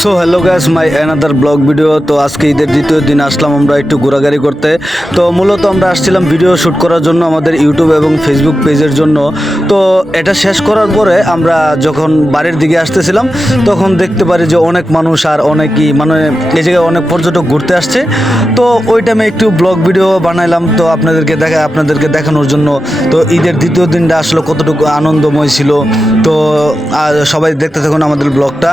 So hello guys, my another blog video. তো আজকে ঈদের দ্বিতীয় দিন আসলাম আমরা একটু ঘোরাঘুরি করতে। তো মূলত আমরা আসছিলাম ভিডিও শ্যুট করার জন্য আমাদের ইউটিউব এবং ফেসবুক পেজের জন্য। তো এটা শেষ করার পরে আমরা যখন বাড়ির দিকে আসতেছিলাম তখন দেখতে পারি যে অনেক মানুষ আর অনেকই মানে এই জায়গায় অনেক পর্যটক ঘুরতে আসছে। তো ওই টাইমে একটু ব্লগ ভিডিও বানাইলাম তো আপনাদেরকে দেখানোর জন্য। তো ঈদের দ্বিতীয় দিনটা আসলে কতটুকু আনন্দময় ছিল। তো সবাই দেখতে থাকুন আমাদের ব্লগটা।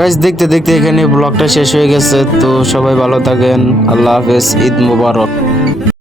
গাইস, দেখতে দেখতে এখানে ব্লগটা শেষ হয়ে গেছে। তো সবাই ভালো থাকেন, আল্লাহ হাফেজ, ঈদ মোবারক।